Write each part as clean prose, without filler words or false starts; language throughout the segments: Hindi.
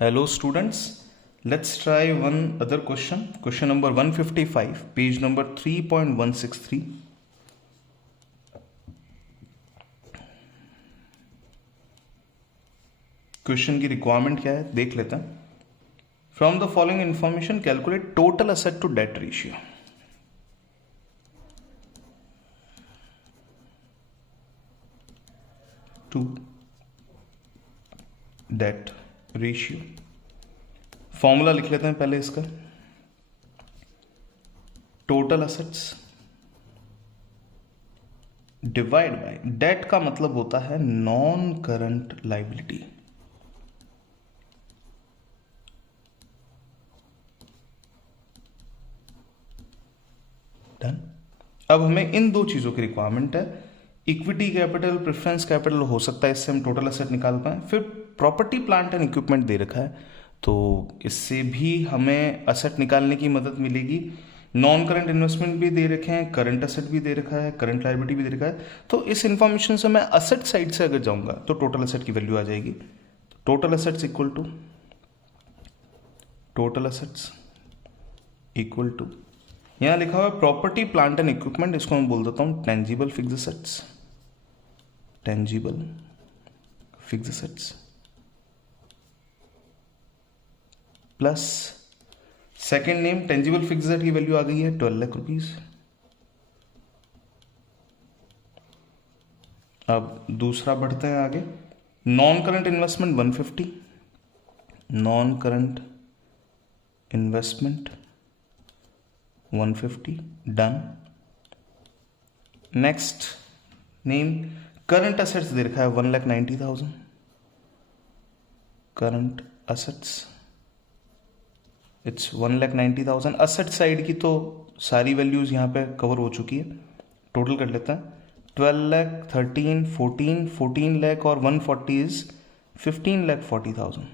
Hello students, let's try one other question. Question number 155, page number 3.163. Question की रिक्वायरमेंट क्या है देख लेते हैं. From the following information calculate total asset to debt ratio. To debt ratio formula लिख लेते हैं पहले इसका. Total assets divide by debt का मतलब होता है नॉन करंट लाइबिलिटी. डन. अब हमें इन दो चीजों की रिक्वायरमेंट है. इक्विटी कैपिटल, प्रेफरेंस कैपिटल हो सकता है, इससे हम टोटल असेट निकाल पाए. फिर प्रॉपर्टी प्लांट एंड इक्विपमेंट दे रखा है, तो इससे भी हमें असेट निकालने की मदद मिलेगी. नॉन करंट इन्वेस्टमेंट भी दे रखे हैं, करंट असेट भी दे रखा है, करंट लायबिलिटी भी दे रखा है. तो इस इंफॉर्मेशन से मैं असेट साइड से अगर जाऊंगा तो टोटल असेट की वैल्यू आ जाएगी. Total assets equal to total assets equal to यहां लिखा हुआ है प्रॉपर्टी प्लांट एंड इक्विपमेंट, इसको मैं बोल देता हूं tangible fixed assets. Tangible fixed assets plus second name tangible fixed asset की वैल्यू आ गई है 12 लाख रुपीज. अब दूसरा बढ़ते हैं आगे. Non current investment 150. Non current investment 150. Done. Next name current assets दे रखा है 1,90,000. Current assets it's 1,90,000. Asset side की तो सारी वैल्यूज यहां पे कवर हो चुकी है. टोटल कर लेते हैं. 12 लाख, 13, 14 लाख और 140 इज 15,40,000.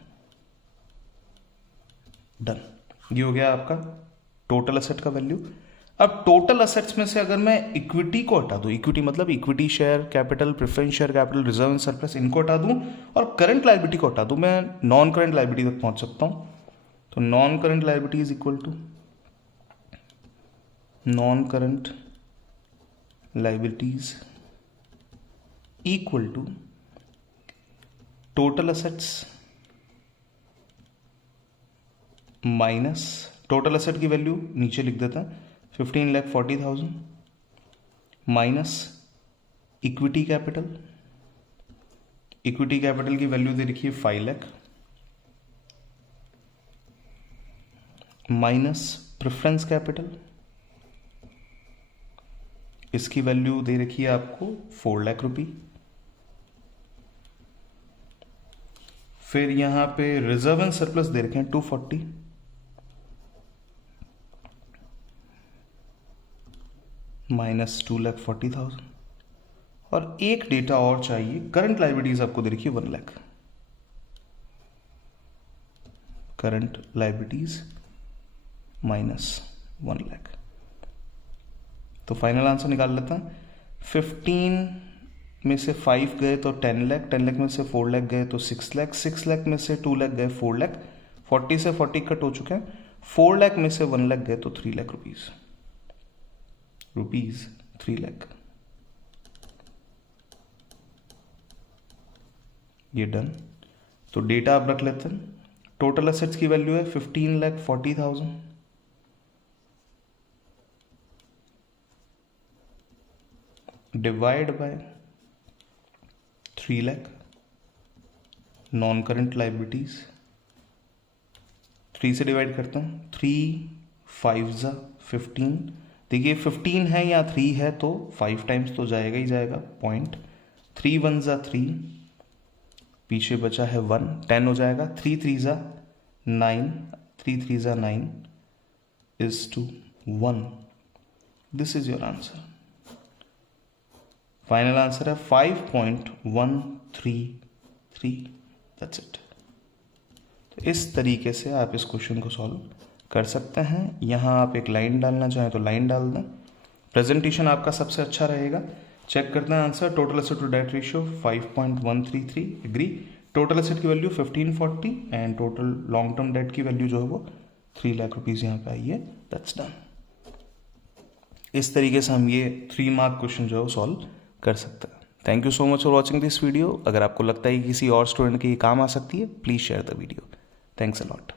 डन. ये हो गया आपका टोटल असेट का वैल्यू. अब टोटल असेट्स में से अगर मैं इक्विटी को हटा दूं, इक्विटी मतलब equity share capital, preference share capital, reserve and surplus, इनको हटा दूं और करंट लायबिलिटी को हटा दूं, मैं नॉन करंट लायबिलिटी तक पहुंच सकता हूं. तो non current liability is equal to non current liabilities equal to total assets minus total asset की वैल्यू नीचे लिख देता है 15,40,000 minus equity capital. Equity capital की वैल्यू दे रखी है 5 लाख माइनस प्रेफरेंस कैपिटल, इसकी वैल्यू दे रखी है आपको 4 लाख रुपी. फिर यहां पे रिजर्व एंड सरप्लस दे रखे हैं 240 माइनस 2,40,000. और एक डेटा और चाहिए, करंट लायबिलिटीज आपको दे रखी है 1 lakh. Current liabilities minus 1 lakh. तो फाइनल आंसर निकाल लेता हैं. 15 में से 5 गए तो 10 लाख, 10 लाख में से 4 लाख गए तो 6 लाख, 6 लाख में से 2 लाख गए 4 लाख, 40 से 40 कट हो चुके हैं. 4 लाख में से 1 लाख गए तो 3 लाख रुपीज 3 लाख. ये डन. तो डेटा आप रख लेते हैं. टोटल असेट्स की वैल्यू है 15,40,000 divide by 3 lakh. Non current liabilities 3 से डिवाइड करता हूं. 3 5 जा 15. देखिए 15 है या 3 है तो 5 टाइम्स तो जाएगा ही जाएगा. पॉइंट 3 1 जा 3, पीछे बचा है 1, 10 हो जाएगा. 3 3 जा 9, 3 3 जा 9 is to 1. This is your answer. Final answer है 5.133. That's it. तो इस तरीके से आप इस क्वेश्चन को सॉल्व कर सकते हैं. यहां आप एक लाइन डालना चाहें तो लाइन डाल दें. प्रेजेंटेशन आपका सबसे अच्छा रहेगा. चेक करते हैं answer. Total asset to debt ratio 5.133. Agree. Total asset की value 1540 and total long term debt की वैल्यू जो है वो 3 लाख रुपीज़ यहाँ पे आई है। That's done. इस तरीके से हम ये 3 मार्क क्वेश्चन जो है वो सॉल्व कर सकते हैं। Thank you so much for watching this video. अगर आपको लगता है कि किसी और स्टूडेंट के ये काम आ सकती है, please share the video. Thanks a lot.